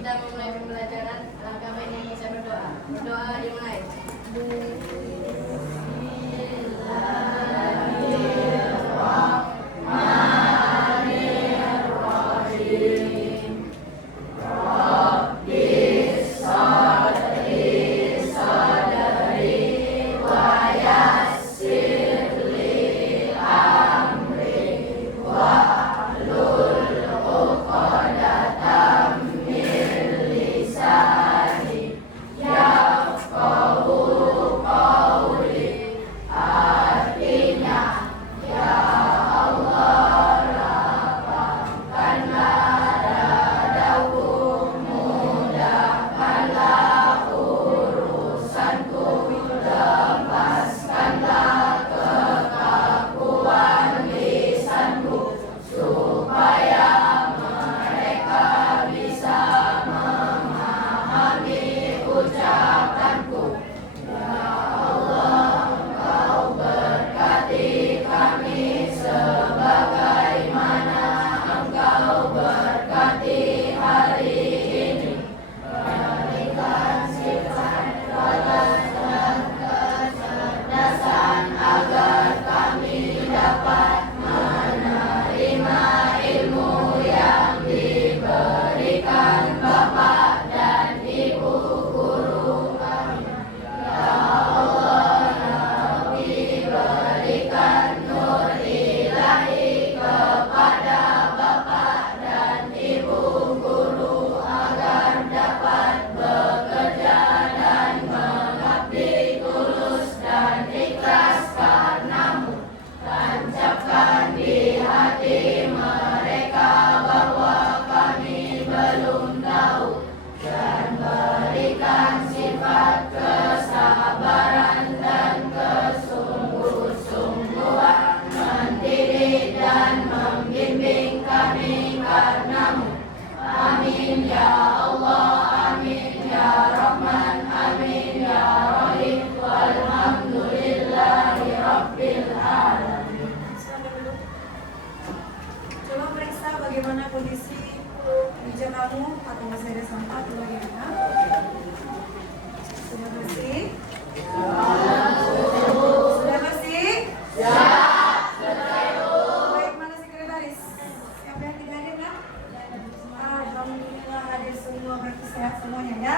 kita memulai pembelajaran, langkah baiknya kita berdoa. Berdoa dimulai. Coba periksa bagaimana kondisi meja kamu atau masih ada sampah atau bagaimana? Sudah bersih? Sudah bersih? Baik, mana sekretaris? Siapa yang tidak hadir kan? Alhamdulillah hadir semua, berarti sehat semuanya ya.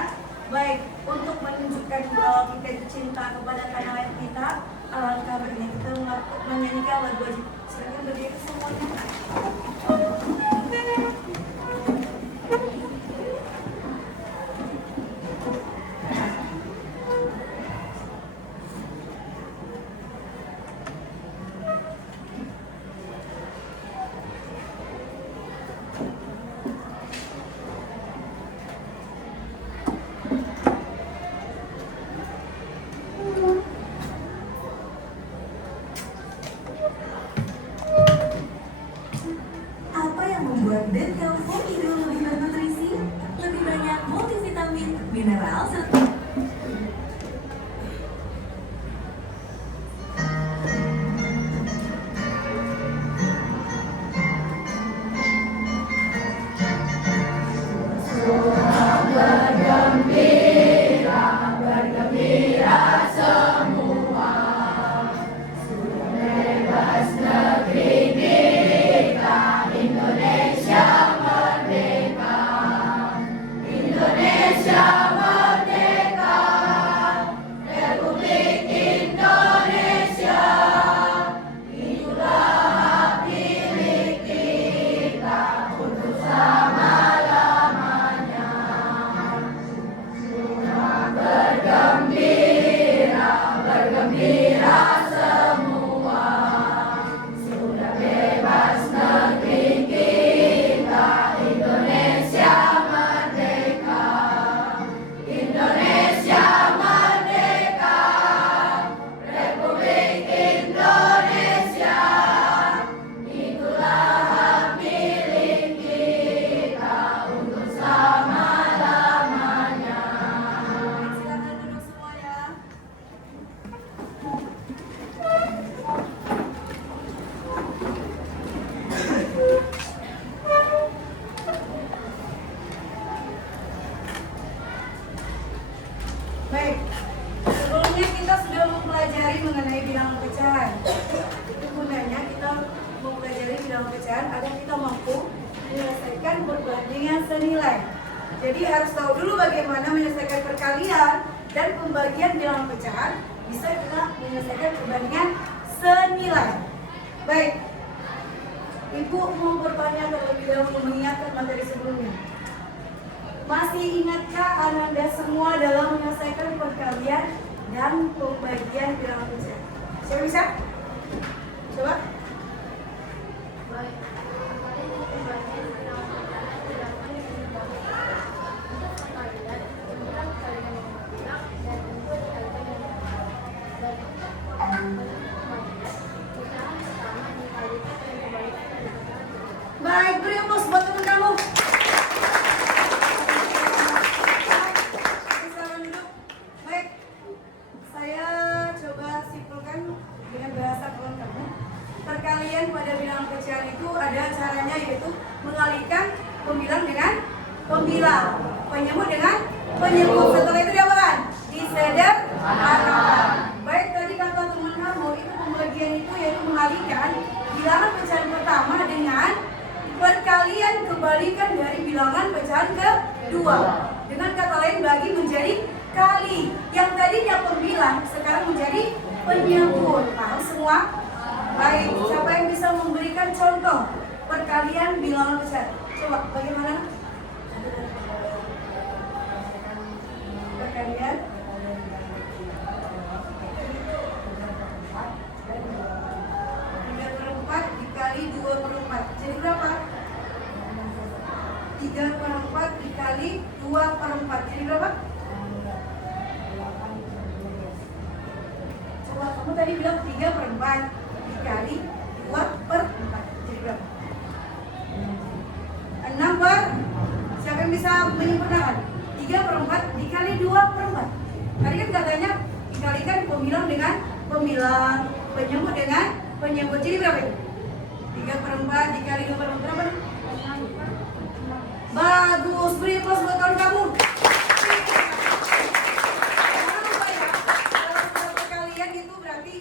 Baik, untuk menunjukkan bahwa kita itu cinta kepada tanah air kita, alangkah baiknya kita menyanyikan lagu wajib. Silakan berdiri semuanya. Apa yang membuat Dental 4 itu lebih bernutrisi? Lebih banyak multivitamin, mineral, serta Indonesia merdeka. perbandingan senilai. Jadi harus tahu dulu bagaimana menyelesaikan perkalian dan pembagian bilangan pecahan. Bisa kita menyelesaikan perbandingan senilai. Baik, Ibu mau bertanya terlebih dahulu mengingatkan materi sebelumnya. Masih ingatkah Ananda semua dalam menyelesaikan perkalian dan pembagian bilangan pecahan? Siapa bisa? Coba. Baik. Kalian pembagian bilangan pecahan dilakukan dengan cara untuk perkalian jumlah kalian yang bilang dan input kalian yang bilang. Dan untuk pembagian pecahan pertama dikalikan dan dikembalikan dari pecahan kedua. Baik, beri aplaus buat teman kamu. Silakan duduk. Baik, saya coba simpulkan dengan bahasa kawan kamu. Perkalian pada bilangan pecahan itu ada caranya, yaitu mengalihkan pembilang dengan pembilang, penyebut dengan penyebut. Setelah itu diapakan? Disederhanakan. Baik, tadi kata teman kamu itu pembagian itu yaitu mengalihkan bilangan pecahan pertama dengan perkalian kebalikan dari bilangan pecahan kedua. Dengan kata lain bagi menjadi kali. Yang tadinya pembilang sekarang menjadi penyebut. Paham semua? Baik, siapa yang bisa memberikan contoh perkalian bilangan pecahan? Coba, bagaimana? Perkalian 3/4 dikali 2/4 jadi berapa? 3/4 dikali 2/4 jadi berapa? Coba, kamu tadi bilang 3/4 dikali 2/4 jadi berapa? 6/. Siapa yang bisa menyempurnakan? 3/4 dikali 2/4. Tadi kan katanya dikalikan pembilang dengan pembilang, penyebut dengan penyebut. Jadi berapa itu? 3/4 dikali 2/4 berapa? Bagus, beri aplaus buat kawan kamu. Jangan lupa ya, dalam skala perkalian itu berarti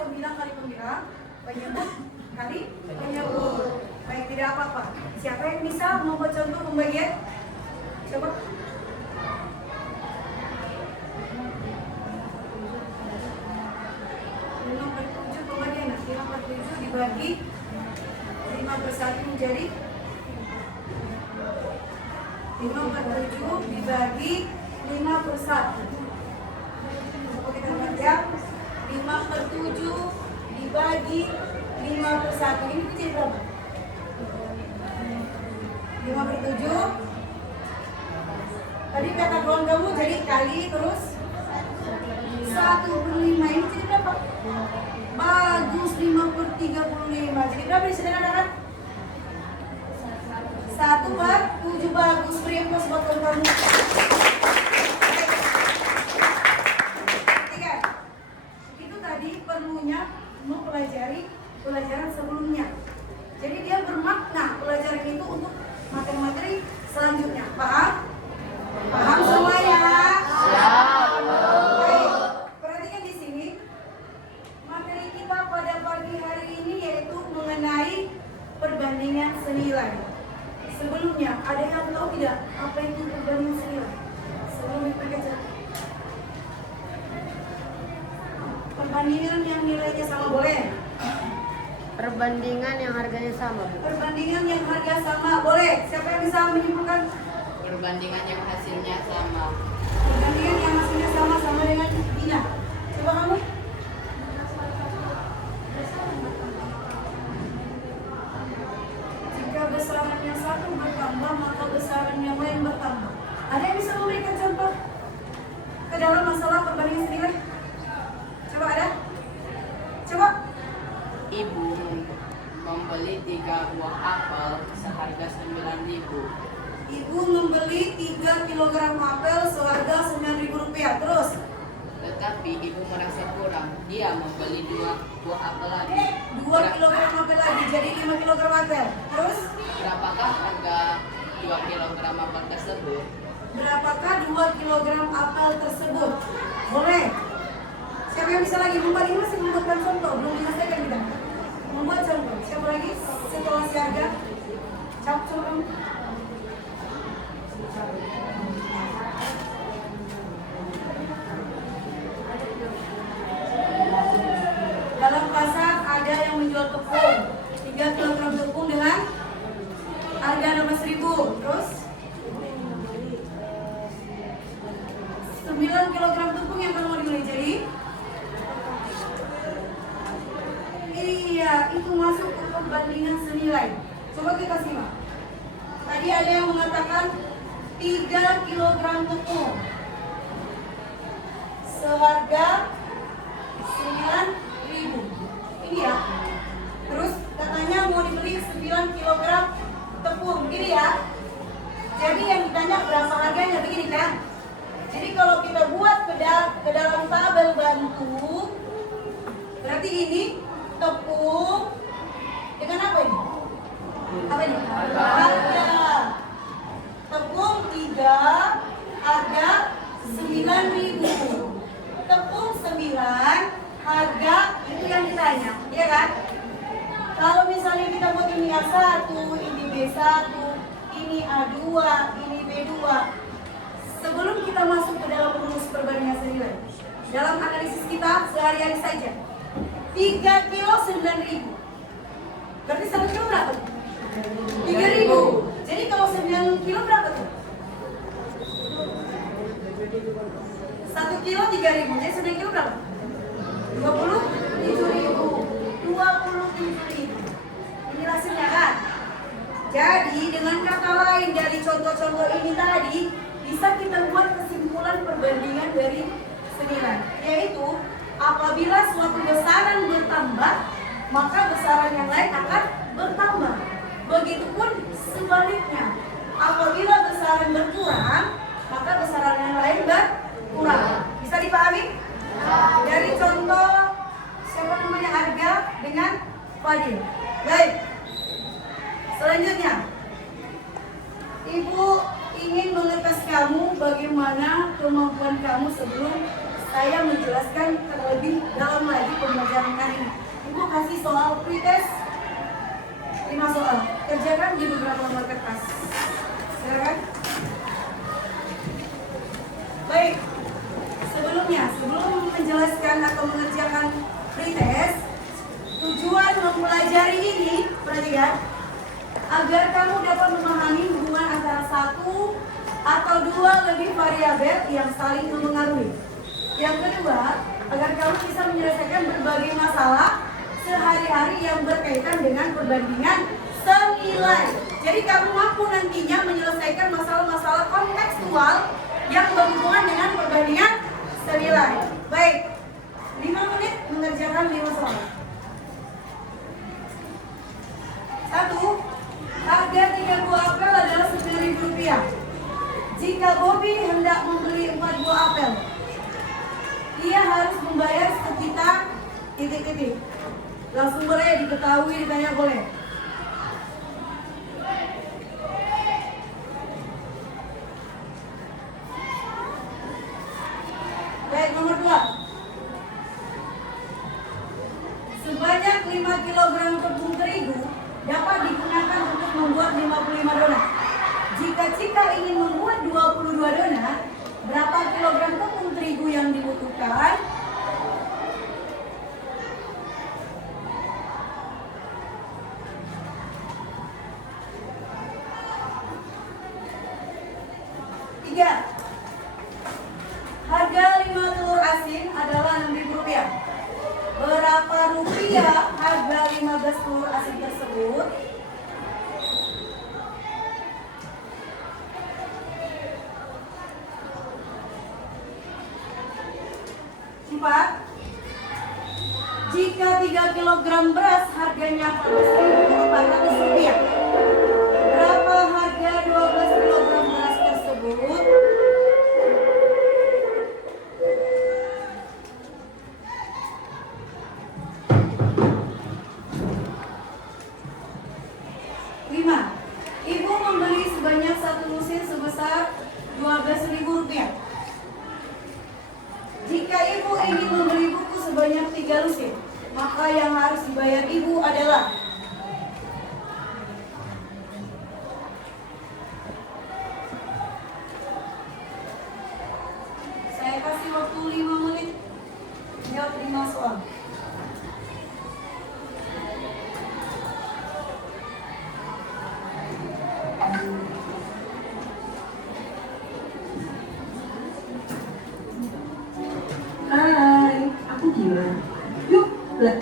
pembilang kali pembilang, penyebut kali penyebut. Baik, tidak apa-apa. Siapa yang bisa membuat contoh pembagian? Coba. 5/7 pembagian. 5/7 dibagi 5/1 menjadi 5/7 dibagi 5/1. Coba kita baca. 5/7 dibagi 5/1. Ini kecil berapa? 5/7. Tadi kata kawan kamu jadi kali terus 1/5. Ini jadi berapa? Bagus, 5/35. Jadi berapa disederhanakan? 1/7. Bagus, beri aplaus buat kawan kamu. Tiga. Itu tadi perlunya mempelajari pelajaran sebelumnya. Jadi dia bermakna pelajaran itu untuk materi-materi selanjutnya. Paham? Paham semuanya? Baik. Perhatikan di sini. Materi kita pada pagi hari ini yaitu mengenai perbandingan senilai. Sebelumnya, ada yang tahu tidak apa itu perbandingan senilai? Sebelum diperkecil. Perbandingan yang nilainya sama boleh? Perbandingan yang harganya sama, Bu. Perbandingan yang harga sama boleh? Siapa yang bisa menyimpulkan? Perbandingan yang hasilnya sama. Perbandingan yang hasilnya sama dengan Dina. Coba kamu. Jika besarannya satu bertambah, maka besaran yang lain bertambah. Ada yang bisa memberikan contoh ke dalam masalah perbandingan senilai? Coba ada? Coba. Ibu membeli 3 buah apel seharga 9.000. Ibu membeli 3 kg apel seharga Rp9.000. Terus? Tetapi ibu merasa kurang. Dia membeli 2 buah apel lagi. 2 kg apel lagi jadi 5 kg apel. Terus? Berapakah harga 2 kg apel tersebut? Berapakah 2 kg apel tersebut? Boleh. Siapa yang bisa lagi membuat ini masih membuatkan contoh, belum diselesaikan kita. Membuat contoh. Siapa lagi? Setelah si harga. Cap contoh. senilai. Coba kita simak. Tadi ada yang mengatakan 3 kilogram tepung seharga 9.000. Ini ya. Terus katanya mau dibeli 9 kilogram tepung. Ini ya. Jadi yang ditanya berapa harganya, begini kan? Jadi kalau kita buat ke dalam tabel bantu, berarti ini tepung dengan apa ini? Apa ini? Harga. Tepung 3, harga 9.000. Tepung 9, harga itu yang ditanya, ya kan? Kalau misalnya kita buat ini A1, ini B1, ini A2, ini B2. Sebelum kita masuk ke dalam rumus perbandingan senilai, dalam analisis kita sehari-hari saja, 3 kilo 9.000. Berarti 1 kilo berapa? 3.000. Jadi kalau 9 kilo berapa tuh? 1 kilo 3.000. Jadi 9 kilo berapa? 27.000. 27.000. Ini hasilnya kan? Jadi dengan kata lain dari contoh-contoh ini tadi, bisa kita buat kesimpulan perbandingan dari senilai, yaitu apabila suatu besaran bertambah, maka besaran yang lain akan bertambah. Begitupun sebaliknya, apabila besaran berkurang, maka besaran yang lain berkurang. Bisa dipahami? Dari contoh siapa namanya Arga dengan Fadil. Baik. Selanjutnya, Ibu ingin mengetes kamu bagaimana kemampuan kamu sebelum saya menjelaskan terlebih dalam lagi pembelajaran kali ini. Ibu kasih soal pretest 5 soal. Kerjakan di beberapa lembar kertas. Silakan. Baik. Sebelum menjelaskan atau mengerjakan pretest, tujuan mempelajari ini, perhatikan, agar kamu dapat memahami hubungan antara satu atau dua lebih variabel yang saling mempengaruhi. Yang kedua, agar kamu bisa menyelesaikan berbagai masalah sehari-hari yang berkaitan dengan perbandingan senilai. Jadi kamu mampu nantinya menyelesaikan masalah-masalah kontekstual yang berhubungan dengan perbandingan senilai. Baik, 5 menit mengerjakan 5 soal. 1. Harga 3 buah apel adalah Rp9.000. Jika Bobby hendak membeli 4 buah apel, ia harus membayar sekitar titik-titik. Langsung boleh diketahui, ditanya boleh. Baik, nomor 2. Sebanyak 5 kg tepung terigu dapat digunakan untuk membuat 55 donat. Jika Cika ingin membuat 22 donat, berapa kilogram tepung terigu yang dibutuhkan? Harga 5 telur asin adalah Rp6.000. Berapa rupiah harga 15 telur asin tersebut? Empat. Jika 3 kg beras harganya Rp14.400, berapa harga 12 kg beras tersebut? Ibu membeli sebanyak 1 lusin sebesar Rp12.000. Jika ibu ingin membeli buku sebanyak 3 lusin, maka yang harus dibayar ibu adalah saya kasih waktu 5 menit jawab 5 soal. Hai, aku gila. Yuk, lah.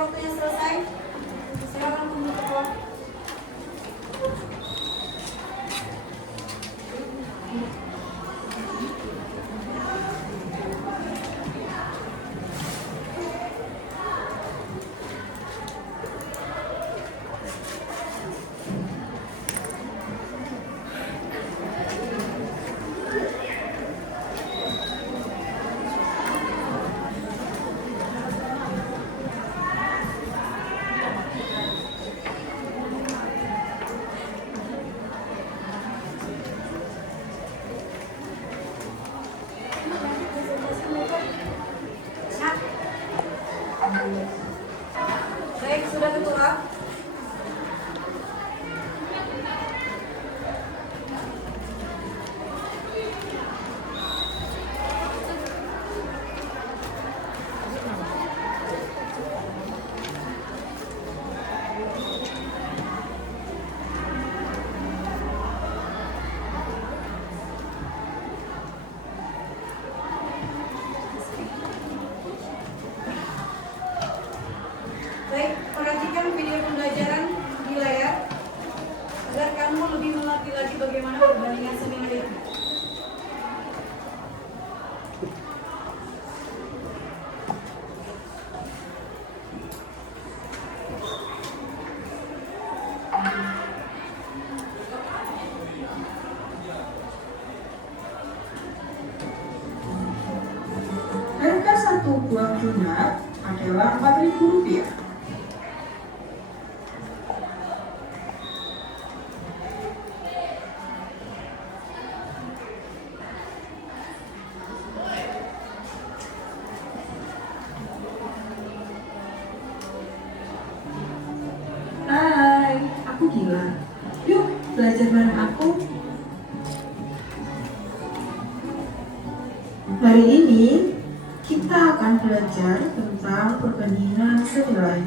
waktunya selesai. Silakan untuk keluar. Baik, sudah ketua. Baik, perhatikan video pembelajaran di layar agar kamu lebih mengerti lagi bagaimana perbandingan seminar itu. Harga satu buah donat adalah Rp4.000. Hai, aku Gila. Yuk, belajar bareng aku. Hari ini kita akan belajar tentang perbandingan senilai.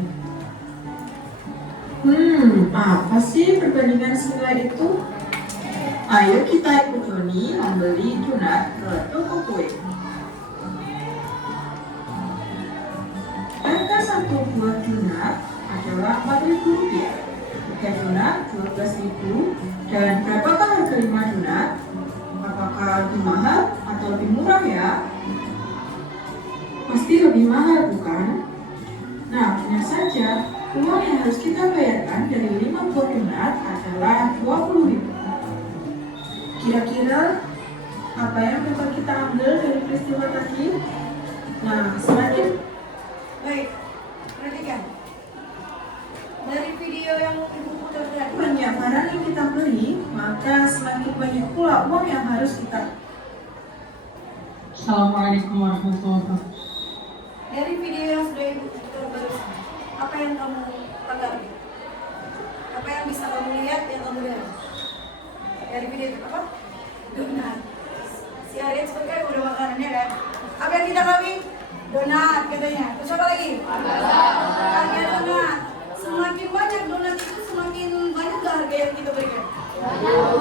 Apa sih perbandingan senilai itu? Ayo kita ikut Joni membeli donat ke toko kue. Harga satu buah donat adalah Rp4.000. Harga donat Rp12.000. Dan berapakah harga 5 donat? Apakah lebih mahal atau lebih murah ya? Pasti lebih mahal, bukan? Nah, benar saja, uang yang harus kita bayarkan dari 5 buah donat adalah Rp20.000. Kira-kira apa yang dapat kita ambil dari peristiwa tadi? Nah, selanjutnya. Baik, perhatikan. Dari video yang ibu putar tadi, Banyak barang yang kita beli, maka semakin banyak pula uang yang harus kita. Assalamualaikum warahmatullahi wabarakatuh. dari video yang sudah ibu putar barusan, apa yang kamu tanggapi? Apa yang bisa kamu lihat, yang kamu lihat? Dari video itu apa? Donat. Si Arya sebenarnya udah makanannya kan? Apa yang kita kami? Donat katanya. Terus apa lagi? Harga donat. Semakin banyak donat itu semakin banyak gak harga yang kita berikan?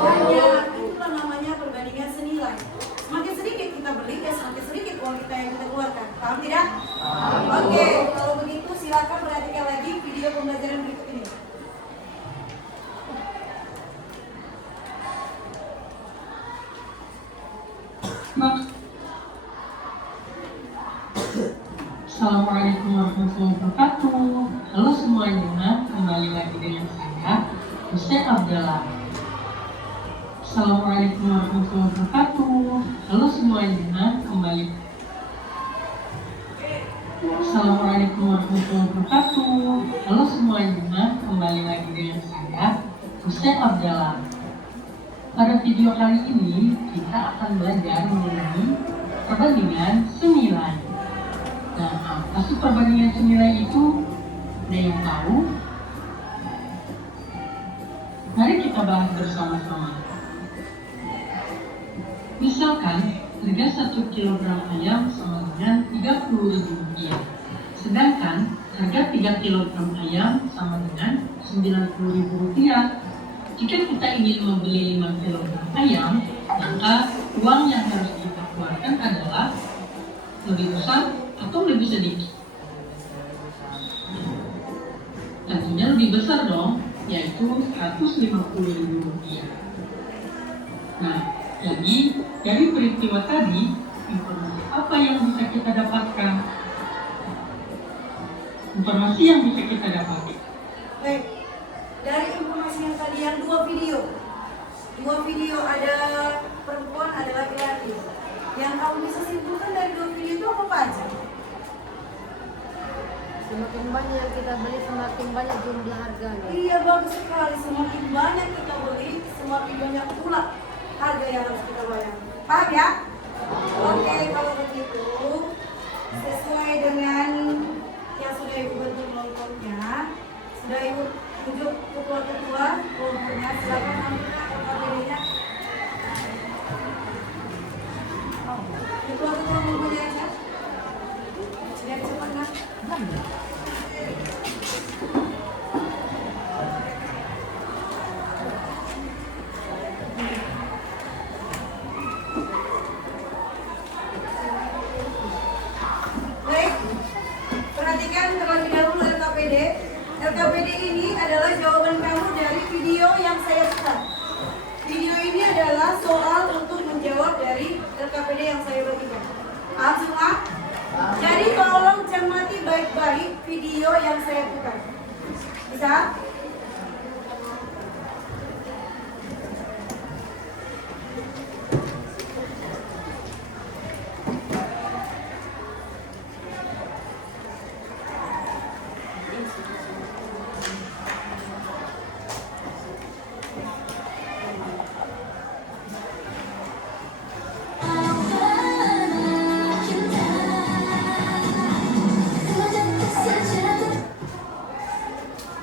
Banyak. Itulah namanya perbandingan senilai. Semakin sedikit kita beli, ya semakin sedikit uang kita yang kita keluarkan. Paham tidak? Oke, kalau begitu silakan perhatikan lagi video pembelajaran berikut ini. Assalamualaikum warahmatullahi wabarakatuh. Halo semuanya, kembali lagi dengan saya, Ustaz Abdallah. Assalamualaikum warahmatullahi wabarakatuh. Halo semuanya, kembali. Assalamualaikum warahmatullahi wabarakatuh. Halo semuanya, kembali lagi dengan saya, Ustaz Abdallah. Pada video kali ini, kita akan belajar mengenai perbandingan senilai. Nah, apa sih perbandingan senilai itu? Ada yang tahu? Mari kita bahas bersama-sama. Misalkan, harga 1 kilogram ayam sama dengan Rp30.000. Sedangkan, harga 3 kilogram ayam sama dengan Rp90.000. Jika kita ingin membeli 5 kilogram ayam, maka uang yang harus kita keluarkan adalah lebih besar atau lebih sedikit? lebih besar dong, yaitu Rp150.000. Nah, jadi dari peristiwa tadi, informasi apa yang bisa kita dapatkan? Informasi yang bisa kita dapatkan. Baik, dari informasi yang tadi yang dua video ada perempuan ada laki-laki. Yang kamu bisa simpulkan dari dua video itu apa aja? Semakin banyak yang kita beli, semakin banyak jumlah harganya. Iya, bagus sekali. Semakin banyak kita beli, semakin banyak pula harga yang harus kita bayar. Paham ya? Oke, kalau begitu sesuai dengan yang sudah Ibu bantu nontonnya, sudah Ibu tunjuk ketua-ketua kelompoknya, silakan ambil KPD-nya. Ketua-ketua kelompoknya aja. Sudah cepat nak. Baik, perhatikan terlebih dahulu LKPD. LKPD ini adalah jawaban kamu dari video yang saya putar. Video ini adalah soal untuk menjawab dari LKPD yang saya bagikan. Paham semua? Jadi tolong cermati baik-baik video yang saya putar. Bisa?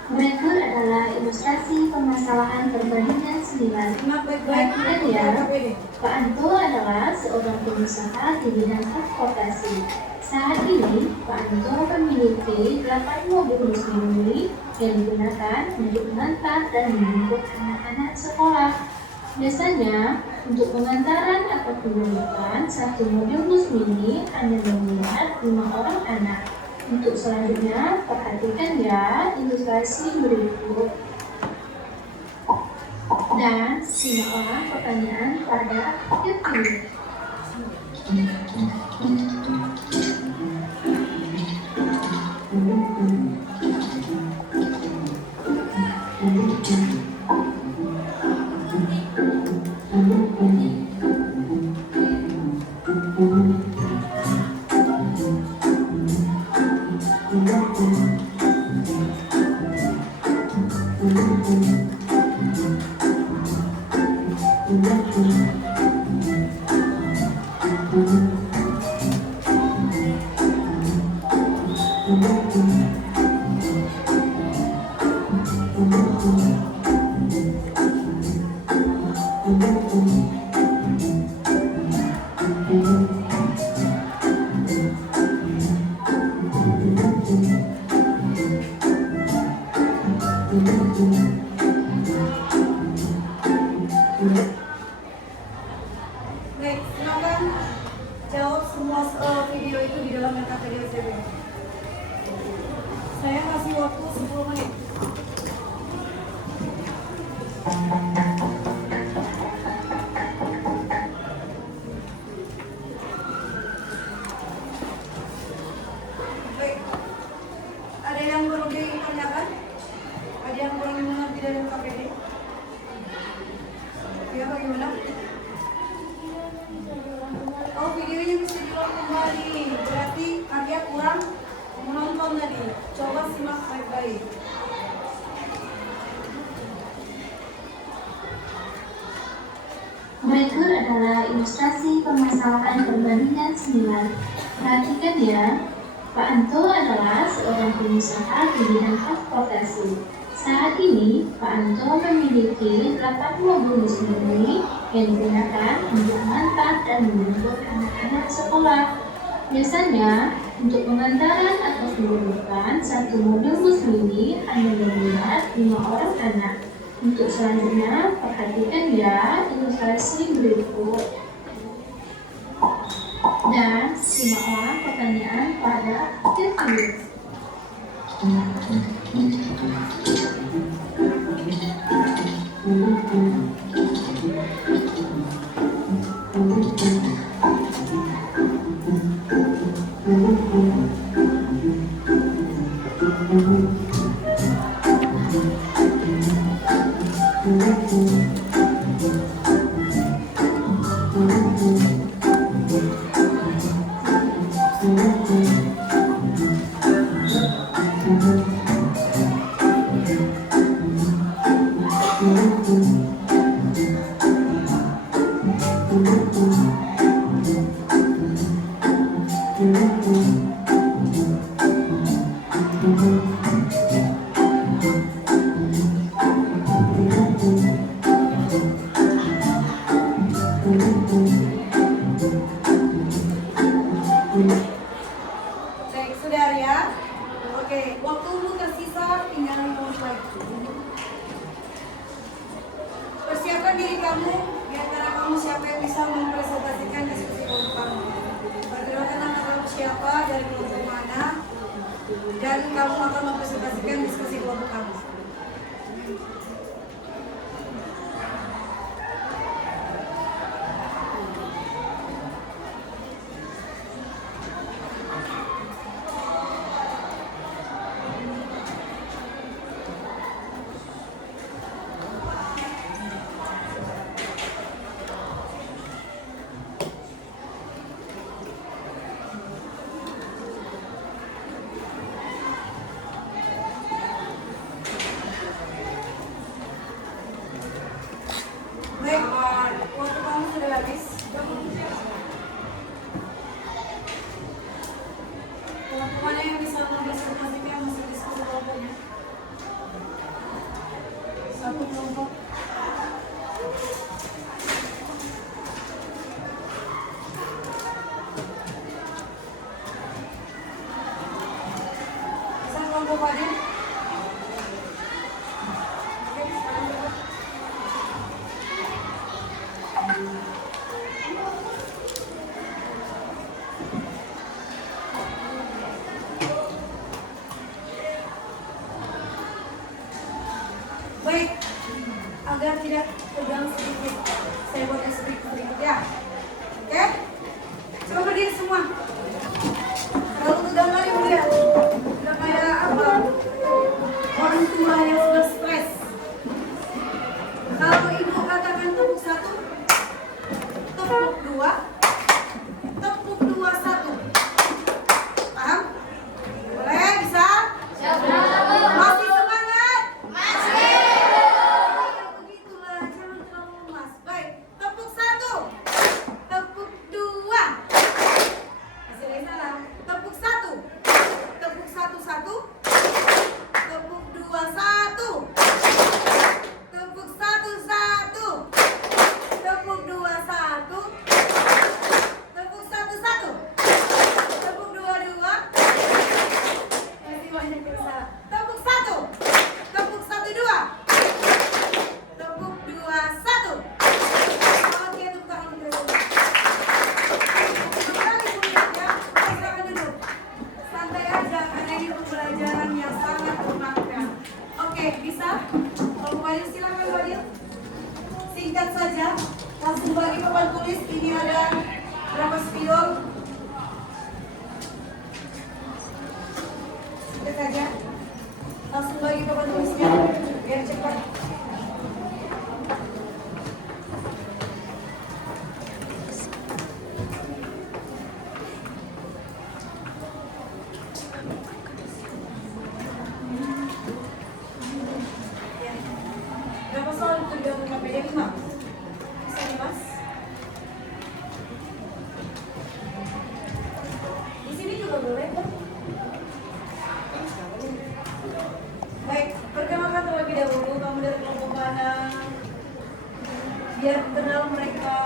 Berikut adalah ilustrasi permasalahan perbandingan 9. Simak baik-baik Perhatikan untuk ya, LKPD. Pak Anto adalah seorang pengusaha di bidang transportasi. Saat ini, Pak Anto memiliki 8 mobil mini yang digunakan untuk mengantar dan menjemput anak-anak sekolah. Biasanya, untuk pengantaran atau penjemputan, satu mobil bus mini hanya memuat 5 orang anak. Untuk selanjutnya, perhatikan ya ilustrasi berikut. Dan simaklah pertanyaan pada YouTube. Baik, silakan jawab semua video itu di dalam LKPD OCB. Saya kasih waktu 10 menit. Baik, ada yang perlu ditanyakan? Ada yang perlu mengerti dari LKPD? Ya, bagaimana? Oh, videonya bisa diulang kembali. Berarti Arya kurang menonton tadi. Coba simak baik-baik. Berikut adalah ilustrasi permasalahan perbandingan 9. Perhatikan ya, Pak Anto adalah seorang pengusaha di bidang transportasi. Saat ini, Pak Anto memiliki 8 mobil bus mini yang digunakan untuk mengantar dan menjemput anak-anak sekolah. Biasanya, untuk pengantaran atau penjemputan, satu mobil bus mini hanya memuat 5 orang anak. Untuk selanjutnya, perhatikan ya ilustrasi berikut. Dan simaklah pertanyaan pada YouTube. Baik, sudah ya. Oke, waktumu tersisa tinggal 5 menit lagi. Persiapkan diri kamu, di antara kamu siapa yang bisa mempresentasikan diskusi kelompok kamu. Perkenalkan nama kamu siapa, dari kelompok mana, dan kamu akan mempresentasikan diskusi kelompok kamu. Baik, waktu kamu sudah habis. Kelompok mana yang bisa mempresentasikan hasil diskusi kelompoknya? Satu kelompok. Bisa kelompok Fadil? Oke, sekarang berapa? Baik, agar tidak tegang sedikit, saya buat sedikit ya. Oke? Coba berdiri semua. Kalau tegang kali melihat, udah kayak apa? Orang tua yang sudah stres. Kalau ibu katakan tepuk 1, tepuk 2, tepuk 2, 1. Paham? Boleh? Bisa? Masih semangat? Begitulah, jangan terlalu lemas. Baik, tepuk 1, tepuk 2. Masih ada yang salah. Tepuk 1, tepuk 1, 1. Tepuk 2, 1. Tepuk 1, 1. Tepuk 2, 1. Tepuk 1, 1. Tepuk 2, 2. Masih banyak yang salah. Tepuk 1. Tepuk 1, 2. Tepuk 2, 1. Oke, tepuk tangan kita semua. Kembali pulang ya. Silakan duduk. Santai aja karena ini pembelajaran yang sangat menyenangkan. Oke, bisa? Kalau kembali silakan Fadil. Singkat saja, langsung bagi papan tulis. Ini ada berapa spidol? Singkat saja, langsung bagi papan tulisnya biar cepat. Ya. Berapa soal tergantung KPD 5? Bisa nih Mas? Di sini juga boleh kan? Baik, perkenalkan terlebih dahulu kamu dari kelompok mana? Biar kenal mereka.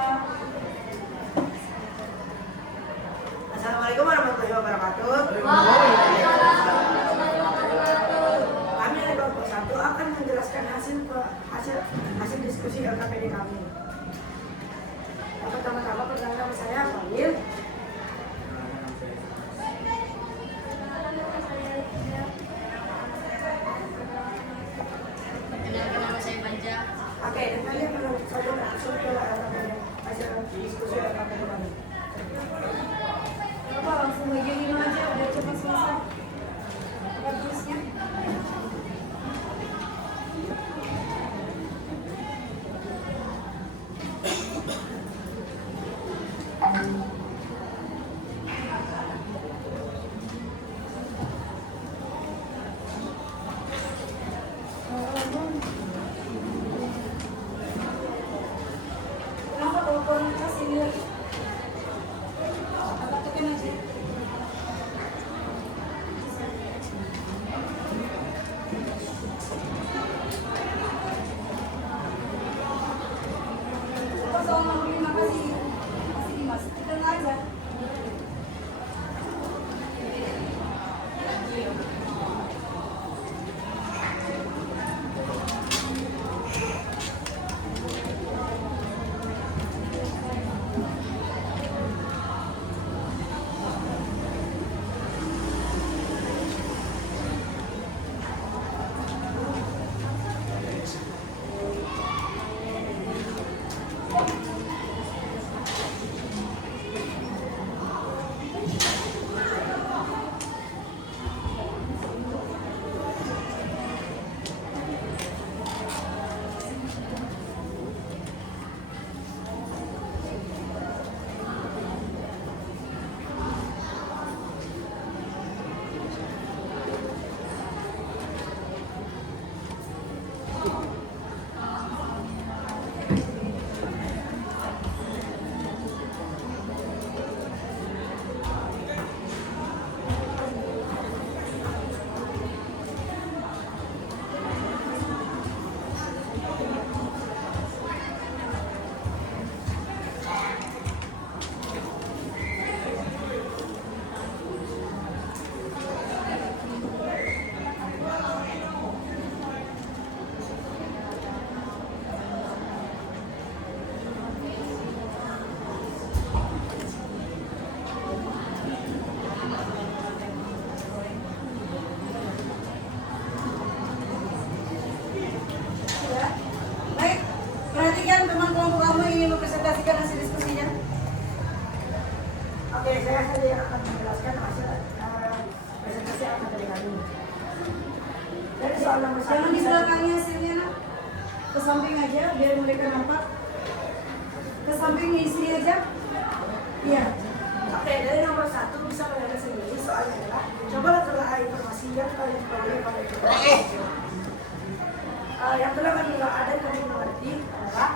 Assalamualaikum warahmatullahi wabarakatuh. Kami dari kelompok 1 akan menjelaskan hasil diskusi LKPD kami. Yang pertama-tama perkenalkan nama saya Fadil. Perkenalkan nama saya Manja. Oke, dan kalian saja langsung ke LKPD, hasil diskusi LKPD kami. Apa langsung bagian 5 aja, udah cepat selesai. Papan tulisnya. soal nomor 1 Jangan di belakangnya hasilnya nak. Ke samping aja biar mereka nampak. Ke samping isi aja. Iya. Oke, dari nomor 1 bisa kalian sendiri soalnya adalah coba telah informasi yang kalian peroleh pada kita. Yang telah kami ada kami mengerti adalah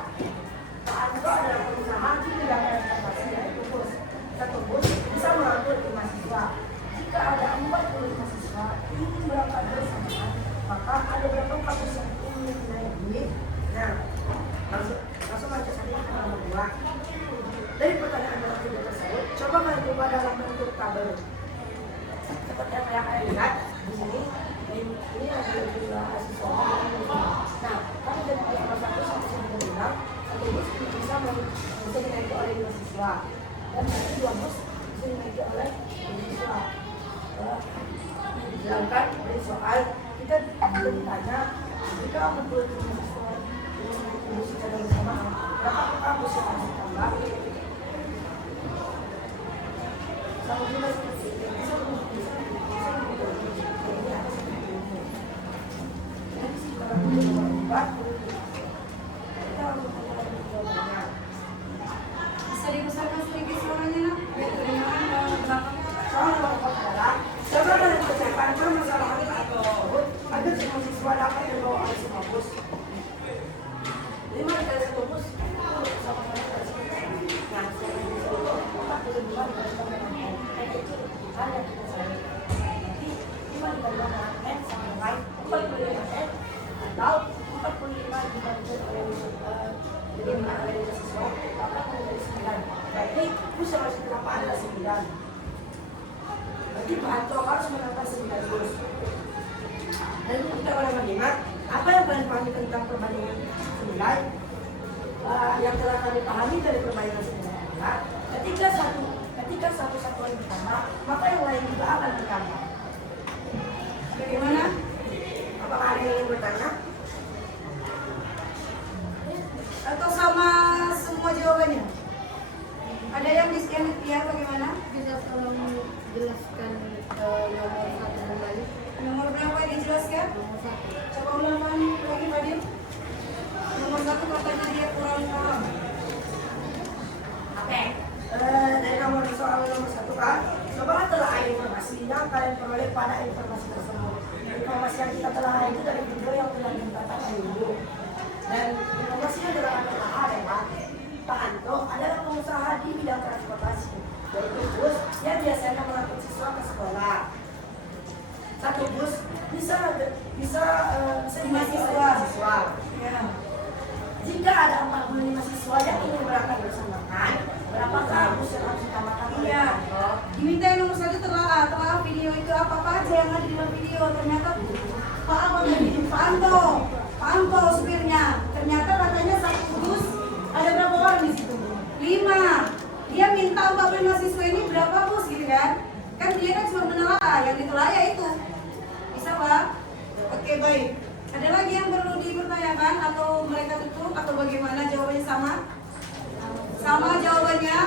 Pak Anto adalah pengusaha di bidang transportasi yaitu bus. Satu bus bisa mengangkut 5 siswa. Jika ada 40 mahasiswa ingin berangkat bersama, maka ada berapa kampus yang ingin naik. Nah, langsung aja saja ke nomor 2. Dari pertanyaan dalam video tersebut, coba kalian coba dalam bentuk tabel. Seperti apa yang kalian lihat di sini, ini adalah jumlah mahasiswa. Nah, kami dari nomor 1 sampai sudah bilang, satu bus bisa dinaiki oleh mahasiswa, dan dua bus bisa dinaiki oleh mahasiswa. Sedangkan dari soal kita ditanya jika 40 mahasiswa ini secara bersamaan, berapa kampus yang harus ditambah? Sama juga seperti itu. Nanti sih kalau nomor 4 kita langsung menjalani jawabannya. Bisa dibesarkan sedikit suaranya nak. Biar kedengaran kalau belakang. Soal nomor 4 adalah coba kalian persiapkan permasalahan atau agar semua siswa dapat membawa oleh semua bus. 5 dikali 1 bus sama-sama dikali 1. Nah, 42 dikali 1 itu hal yang kita selalu. Nanti 5 dikali 8 N sama dengan 45 N atau 45 dibandingkan oleh siswa akan menjadi 9. Berarti bus yang harus ditambah adalah 9. Berarti Pak Anto harus menambah 9 bus. Dan kita boleh mengingat apa yang kalian pahami tentang perbandingan nilai. Yang telah kami pahami dari perbandingan nilai adalah ketika satu satuan bertambah, maka yang lain juga akan bertambah. Bagaimana? Apakah ada yang ingin bertanya? Atau sama semua jawabannya? Ada yang ya bagaimana? Bisa tolong jelaskan nomor 1 kembali? Nomor berapa yang dijelaskan? Nomor 1. Coba ulangan lagi Fadil. Nomor 1 katanya dia kurang paham. Oke. Dari soal nomor 1 kan, coba telah ada informasi yang kalian peroleh pada informasi tersebut. Informasi yang kita telah itu dari video yang telah dinyatakan dulu. Dan informasi yang telah kami telah adalah Pak Anto adalah pengusaha di bidang transportasi, yaitu bus yang biasanya mengangkut siswa ke sekolah. Satu bus bisa mahasiswa. Ya. Jika ada 45 siswa yang ingin berangkat bersamaan, berapakah bus yang harus ditambahkan oleh Iya. Pak Anto? Diminta yang nomor 1 telah video itu apa aja yang ada di dalam video. Ternyata Pak Anto supirnya. Ternyata katanya satu bus ada berapa orang di situ? 5. Dia minta 45 siswa ini berapa bus gitu kan? Kan dia kan cuma menelaah, yang ditelaah itu. Bisa Pak? Oke baik. Ada lagi yang perlu dipertanyakan atau mereka tutup atau bagaimana? Jawabannya sama? Sama jawabannya.